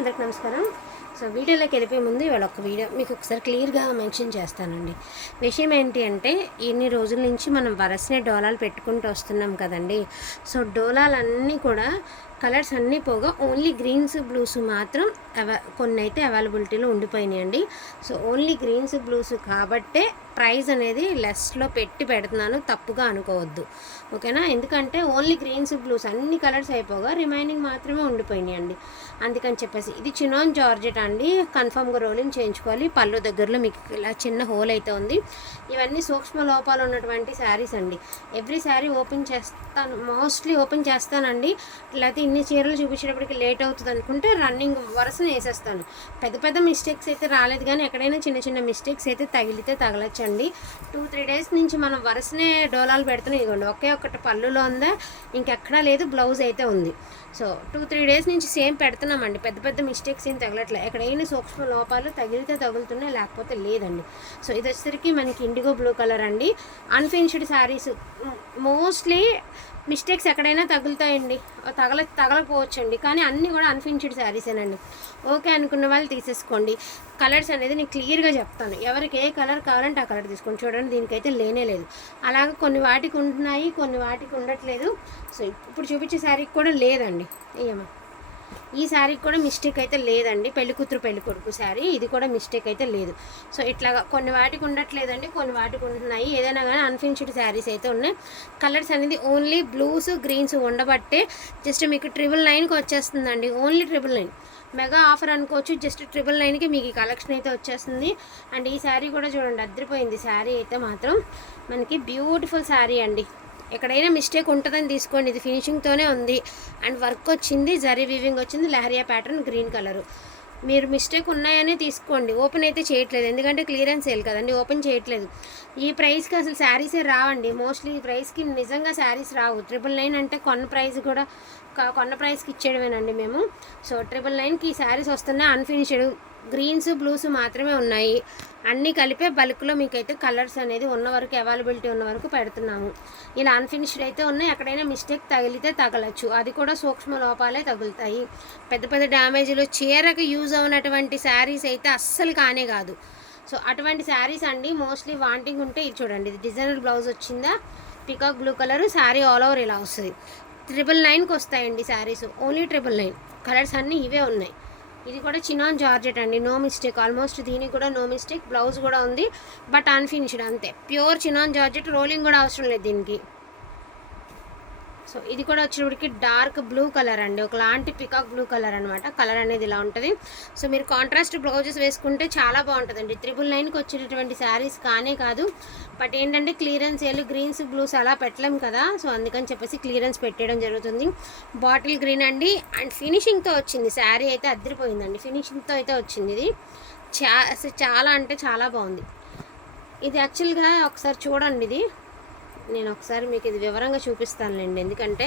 అందరికి నమస్కారం. సో వీడియోలోకి వెళ్ళిపోయే ముందు ఇవాళ ఒక వీడియో మీకు ఒకసారి క్లియర్గా మెన్షన్ చేస్తానండి. విషయం ఏంటి అంటే ఇన్ని రోజుల నుంచి మనం వరసనే డోలాలు పెట్టుకుంటూ వస్తున్నాం కదండి. సో డోలాలన్నీ కూడా కలర్స్ అన్నీ పోగా ఓన్లీ గ్రీన్స్ బ్లూస్ మాత్రం అవై కొన్ని అయితే అవైలబిలిటీలో ఉండిపోయినాయండి. సో ఓన్లీ గ్రీన్స్ బ్లూస్ కాబట్టే ప్రైస్ అనేది లెస్లో పెట్టి పెడుతున్నాను తప్పుగా అనుకోవద్దు. ఓకేనా? ఎందుకంటే ఓన్లీ గ్రీన్స్ బ్లూస్ అన్ని కలర్స్ అయిపోగా రిమైనింగ్ మాత్రమే ఉండిపోయినాయి అండి అందుకని చెప్పేసి ఇది చినోన్ జార్జెట్ అండి. కన్ఫామ్గా రోలింగ్ చేయించుకోవాలి. పళ్ళు దగ్గరలో మీకు ఇలా చిన్న హోల్ అయితే ఉంది. ఇవన్నీ సూక్ష్మ లోపాలు ఉన్నటువంటి శారీస్ అండి. ఎవ్రీ శారీ ఓపెన్ చేస్తాను మోస్ట్లీ ఓపెన్ చేస్తానండి. లేకపోతే ఇన్ని చీరలు చూపించేటప్పటికి లేట్ అవుతుంది అనుకుంటే రన్నింగ్ వరుసను వేసేస్తాను. పెద్ద పెద్ద మిస్టేక్స్ అయితే రాలేదు కానీ ఎక్కడైనా చిన్న చిన్న మిస్టేక్స్ అయితే తగిలితే తగలచ్చు. తగలచ్చండి టూ త్రీ డేస్ నుంచి మనం వరుసనే డోలాలు పెడుతున్నాం. ఇదిగోండి ఒకే ఒక్కటి పళ్ళులో ఉందా? ఇంకెక్కడా లేదు బ్లౌజ్ అయితే ఉంది. సో టూ త్రీ డేస్ నుంచి సేమ్ పెడుతున్నామండి. పెద్ద పెద్ద మిస్టేక్స్ ఏం తగలట్లేదు ఎక్కడైనా సూక్ష్మ లోపాలు తగిలితే తగులుతున్నాయి లేకపోతే లేదండి. సో ఇది వచ్చేసరికి మనకి ఇండిగో బ్లూ కలర్ అండి. అన్ఫినిష్డ్ శారీస్ మోస్ట్లీ మిస్టేక్స్ ఎక్కడైనా తగులుతాయండి. తగల తగలకపోవచ్చండి. కానీ అన్నీ కూడా అన్ఫినిష్డ్ శారీసేనండి ఓకే అనుకున్న వాళ్ళు తీసేసుకోండి. కలర్స్ అనేది నేను క్లియర్గా చెప్తాను. ఎవరికి ఏ కలర్ కావాలంటే ఆ కలర్ తీసుకోండి. చూడండి దీనికైతే లేనే లేదు. అలాగే కొన్ని వాటికి ఉంటున్నాయి కొన్ని వాటికి ఉండట్లేదు. సో ఇప్పుడు చూపించే శారీకి కూడా లేదండి. ఏమో. ఈ శారీకి కూడా మిస్టేక్ అయితే లేదండి. పెళ్ళి కూతురు పెళ్ళి కొడుకు శారీ. ఇది కూడా మిస్టేక్ అయితే లేదు. సో ఇట్లాగా కొన్ని వాటికి ఉండట్లేదండి. కొన్ని వాటికి ఉంటున్నాయి. ఏదైనా కానీ అన్ఫినిష్డ్ శారీస్ అయితే ఉన్నాయి. కలర్స్ అనేది ఓన్లీ బ్లూస్ గ్రీన్స్ ఉండబట్టే జస్ట్ మీకు ట్రిపుల్ నైన్కి వచ్చేస్తుందండి. Only triple nine mega offer అనుకోవచ్చు. జస్ట్ ట్రిపుల్ నైన్కి మీకు ఈ కలెక్షన్ అయితే వచ్చేస్తుంది. అండ్ ఈ శారీ కూడా చూడండి అద్దరిపోయింది. శారీ అయితే మాత్రం మనకి బ్యూటిఫుల్ శారీ అండి. ఎక్కడైనా మిస్టేక్ ఉంటుందని తీసుకోండి. ఇది ఫినిషింగ్తోనే ఉంది. అండ్ వర్క్ వచ్చింది జరీ వీవింగ్ వచ్చింది లహరియా ప్యాటర్న్ గ్రీన్ కలరు మీరు మిస్టేక్ ఉన్నాయనే తీసుకోండి. ఓపెన్ అయితే చేయట్లేదు. ఎందుకంటే క్లియరెన్స్ సేల్ కదండి. ఓపెన్ చేయట్లేదు. ఈ ప్రైస్కి అసలు శారీసే రావండి. మోస్ట్లీ ఈ ప్రైస్కి నిజంగా శారీస్ రావు. ట్రిపుల్ నైన్ అంటే కొన్న ప్రైస్ కూడా కొన్న ప్రైస్కి ఇచ్చేయడమేనండి మేము. సో ట్రిపుల్ నైన్కి ఈ శారీస్ వస్తున్నాయి. అన్ఫినిష్డ్ గ్రీన్స్ బ్లూస్ మాత్రమే ఉన్నాయి. అన్నీ కలిపే బల్క్లో మీకైతే కలర్స్ అనేది ఉన్న వరకు అవైలబిలిటీ ఉన్న వరకు పెడుతున్నాము. ఇలా అన్ఫినిష్డ్ అయితే ఉన్నాయి. ఎక్కడైనా మిస్టేక్ తగిలితే తగలచ్చు. అది కూడా సూక్ష్మ లోపాలే తగులుతాయి. పెద్ద పెద్ద డ్యామేజ్లు చీరకు యూజ్ అవునటువంటి శారీస్ అయితే అస్సలు కానే కాదు. సో అటువంటి శారీస్ అండి. మోస్ట్లీ వాంటింగ్ ఉంటే ఇది చూడండి. ఇది డిజైనర్ బ్లౌజ్ వచ్చిందా? Peacock blue colour sari all over ఇలా వస్తుంది. ట్రిపుల్ నైన్కి వస్తాయండి saris. Only triple nine colours అన్నీ ఇవే ఉన్నాయి. ఇది కూడా చినాన్ జార్జెట్ అండి. No mistake. ఆల్మోస్ట్ దీనికి కూడా నో మిస్టేక్. బ్లౌజ్ కూడా ఉంది. బట్ అన్ఫినిష్డ్ అంతే. Pure chinon georgette. రోలింగ్ కూడా అవసరం లేదు దీనికి. సో ఇది కూడా వచ్చేటప్పటికి డార్క్ బ్లూ కలర్ అండి. ఒకలాంటి పికాక్ బ్లూ కలర్ అనమాట కలర్ అనేది ఇలా ఉంటుంది. సో మీరు కాంట్రాస్ట్ బ్లౌజెస్ వేసుకుంటే చాలా బాగుంటుందండి. త్రిబుల్ నైన్కి వచ్చేటటువంటి శారీస్ కానే కాదు. బట్ ఏంటంటే క్లియరెన్స్ ఏళ్ళు గ్రీన్స్ బ్లూస్ అలా పెట్టలేం కదా. సో అందుకని చెప్పేసి క్లియరెన్స్ పెట్టేయడం జరుగుతుంది. బాటిల్ గ్రీన్ అండి. అండ్ ఫినిషింగ్తో వచ్చింది. శారీ అయితే అద్దరిపోయిందండి. ఫినిషింగ్తో అయితే వచ్చింది ఇది. చా చాలా అంటే చాలా బాగుంది. ఇది యాక్చువల్గా ఒకసారి చూడండి ఇది. నేను ఒకసారి మీకు ఇది వివరంగా చూపిస్తానులేండి. ఎందుకంటే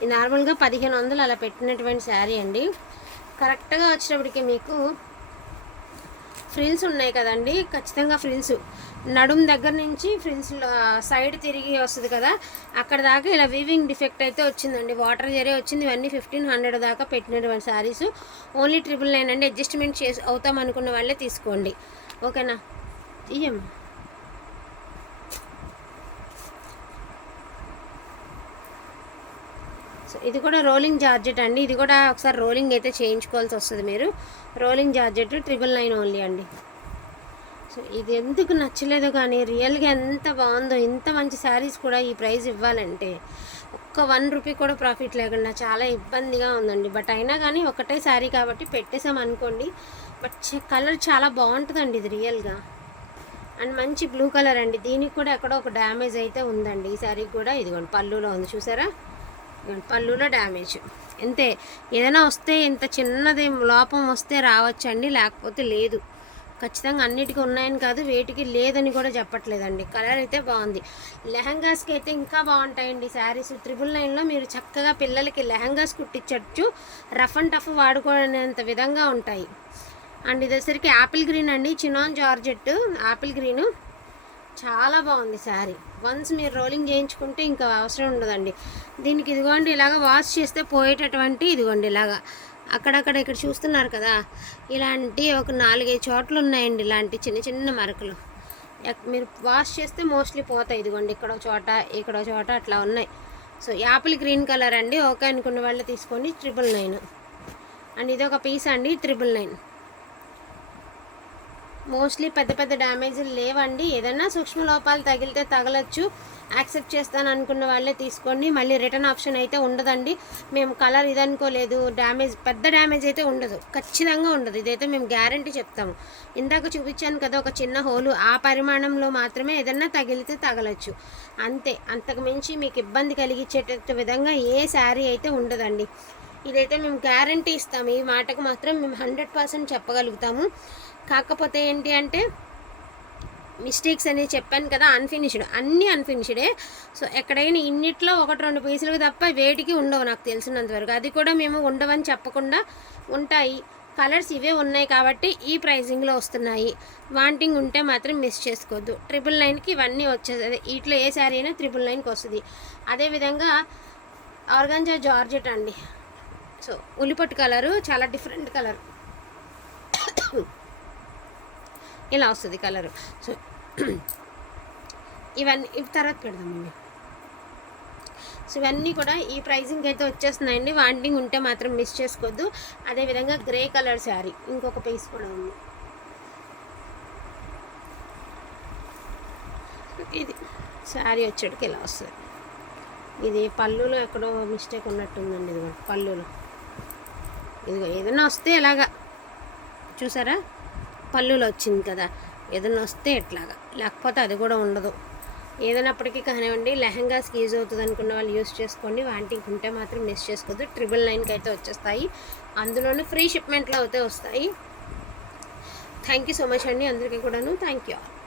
ఇది నార్మల్గా పదిహేను వందలు అలా పెట్టినటువంటి శారీ అండి. కరెక్ట్గా వచ్చేటప్పటికి మీకు ఫ్రిల్స్ ఉన్నాయి కదండి. ఖచ్చితంగా ఫ్రిల్స్. నడుం దగ్గర నుంచి ఫ్రిల్స్ సైడ్ తిరిగి వస్తుంది కదా అక్కడ దాకా ఇలా వీవింగ్ డిఫెక్ట్ అయితే వచ్చిందండి. వాటర్ జరే వచ్చింది. ఇవన్నీ ఫిఫ్టీన్ హండ్రెడ్ దాకా పెట్టినటువంటి శారీస్. ఓన్లీ ట్రిపుల్ నైన్ అండి. అడ్జస్ట్మెంట్ చేసి అవుతాం అనుకున్న వాళ్ళే తీసుకోండి. ఓకేనా? ఇయ్యం సో ఇది కూడా రోలింగ్ జార్జెట్ అండి. ఇది కూడా ఒకసారి రోలింగ్ అయితే చేయించుకోవాల్సి వస్తుంది మీరు. Rolling georgette triple nine only అండి. సో ఇది ఎందుకు నచ్చలేదు కానీ రియల్గా ఎంత బాగుందో ఇంత మంచి శారీస్ కూడా ఈ ప్రైస్ ఇవ్వాలంటే ఒక్క వన్ రూపీ కూడా ప్రాఫిట్ లేకుండా చాలా ఇబ్బందిగా ఉందండి. బట్ అయినా కానీ ఒకటే శారీ కాబట్టి పెట్టేసాం అనుకోండి బట్ కలర్ చాలా బాగుంటుందండి ఇది రియల్గా. అండ్ మంచి బ్లూ కలర్ అండి. దీనికి కూడా ఎక్కడో ఒక డ్యామేజ్ అయితే ఉందండి. ఈ శారీకి కూడా ఇదిగోండి పళ్ళులో ఉంది. చూసారా? పళ్ళున పళ్ళులో డ్యామేజ్. అంతే ఏదైనా వస్తే ఇంత చిన్నది లోపం వస్తే రావచ్చండి లేకపోతే లేదు. ఖచ్చితంగా అన్నిటికీ ఉన్నాయని కాదు వేటికి లేదని కూడా చెప్పట్లేదండి. కలర్ అయితే బాగుంది. లెహంగాస్కి అయితే ఇంకా బాగుంటాయండి శారీస్. త్రిబుల్ నైన్లో మీరు చక్కగా పిల్లలకి లెహంగాస్ కుట్టించవచ్చు రఫ్ అండ్ టఫ్ వాడుకోనేంత విధంగా ఉంటాయి. అండ్ ఇదేసరికి యాపిల్ గ్రీన్ అండి. Chinon georgette apple green. చాలా బాగుంది శారీ. వన్స్ మీరు రోలింగ్ చేయించుకుంటే ఇంకా అవసరం ఉండదండి. దీనికి ఇదిగోండి ఇలాగ వాష్ చేస్తే పోయేటటువంటి ఇదిగోండి ఇలాగా. అక్కడక్కడ ఇక్కడ చూస్తున్నారు కదా ఇలాంటి ఒక నాలుగైదు చోట్ల ఉన్నాయండి ఇలాంటి చిన్న చిన్న మరకలు. మీరు వాష్ చేస్తే మోస్ట్లీ పోతాయి ఇదిగోండి ఇక్కడ చోట ఇక్కడ చోట అట్లా ఉన్నాయి. సో యాపిల్ గ్రీన్ కలర్ అండి. ఓకే అనుకున్న వాళ్ళు తీసుకోండి ట్రిపుల్ నైన్. అండ్ ఇది ఒక పీస్ అండి ట్రిపుల్ నైన్. మోస్ట్లీ పెద్ద పెద్ద డ్యామేజ్లు లేవండి. ఏదైనా సూక్ష్మ లోపాలు తగిలితే తగలచ్చు. యాక్సెప్ట్ చేస్తాను అనుకున్న వాళ్ళే తీసుకోండి. మళ్ళీ రిటర్న్ ఆప్షన్ అయితే ఉండదండి. మేము కలర్ ఇది అనుకోలేదు డ్యామేజ్ పెద్ద డ్యామేజ్ అయితే ఉండదు. ఖచ్చితంగా ఉండదు. ఇదైతే మేము గ్యారంటీ చెప్తాము. ఇందాక చూపించాను కదా ఒక చిన్న హోలు. ఆ పరిమాణంలో మాత్రమే ఏదన్నా తగిలితే తగలచ్చు. అంతే. అంతకుమించి మీకు ఇబ్బంది కలిగించేటట్టు విధంగా ఏ శారీ అయితే ఉండదండి. ఇదైతే మేము గ్యారంటీ ఇస్తాము ఈ మాటకు మాత్రం మేము హండ్రెడ్ పర్సెంట్ చెప్పగలుగుతాము. కాకపోతే ఏంటి అంటే మిస్టేక్స్ అనేది చెప్పాను కదా అన్ఫినిష్డ్. అన్నీ అన్ఫినిష్డే. సో ఎక్కడైనా ఇన్నిట్లో ఒకటి రెండు పీసులకు తప్ప వేటికి ఉండవు నాకు తెలిసినంత వరకు. అది కూడా మేము ఉండవని చెప్పకుండా ఉంటాయి. కలర్స్ ఇవే ఉన్నాయి కాబట్టి ఈ ప్రైజింగ్లో వస్తున్నాయి. వాంటింగ్ ఉంటే మాత్రం మిస్ చేసుకోవద్దు. ట్రిపుల్ నైన్కి ఇవన్నీ వచ్చేది వీటిలో ఏ శారీ అయినా ట్రిపుల్ నైన్కి వస్తుంది. అదేవిధంగా ఆర్గాంజా జార్జెట్ అండి. సో ఉల్లిపట్టు కలరు చాలా డిఫరెంట్ కలర్. ఇలా వస్తుంది కలరు. సో ఇవన్నీ ఇవి తర్వాత పెడదామండి సో ఇవన్నీ కూడా ఈ ప్రైజింగ్ అయితే వచ్చేస్తున్నాయండి. వాంటింగ్ ఉంటే మాత్రం మిస్ చేసుకోవద్దు. అదేవిధంగా గ్రే కలర్ శారీ ఇంకొక పీస్ కూడా ఉంది. ఇది శారీ వచ్చేటికి ఇలా వస్తుంది. ఇది పళ్ళులో ఎక్కడో మిస్టేక్ ఉన్నట్టుందండి ఇది పళ్ళులో. ఇదిగో ఏదైనా వస్తే ఎలాగా? చూసారా? పళ్ళులో వచ్చింది కదా. ఏదైనా వస్తే ఎట్లాగా? లేకపోతే అది కూడా ఉండదు. ఏదైనప్పటికీ కానివ్వండి లెహంగాస్కి యూజ్ అవుతుంది అనుకున్న వాళ్ళు యూజ్ చేసుకోండి. వాంటింగ్ ఉంటే మాత్రం మిస్ చేసుకోవద్దు ట్రిపుల్ నైన్కి అయితే వచ్చేస్తాయి. అందులోనూ ఫ్రీ షిప్మెంట్లో అయితే వస్తాయి. థ్యాంక్ యూ సో మచ్ అండి. అందరికీ కూడాను థ్యాంక్ యూ ఆల్.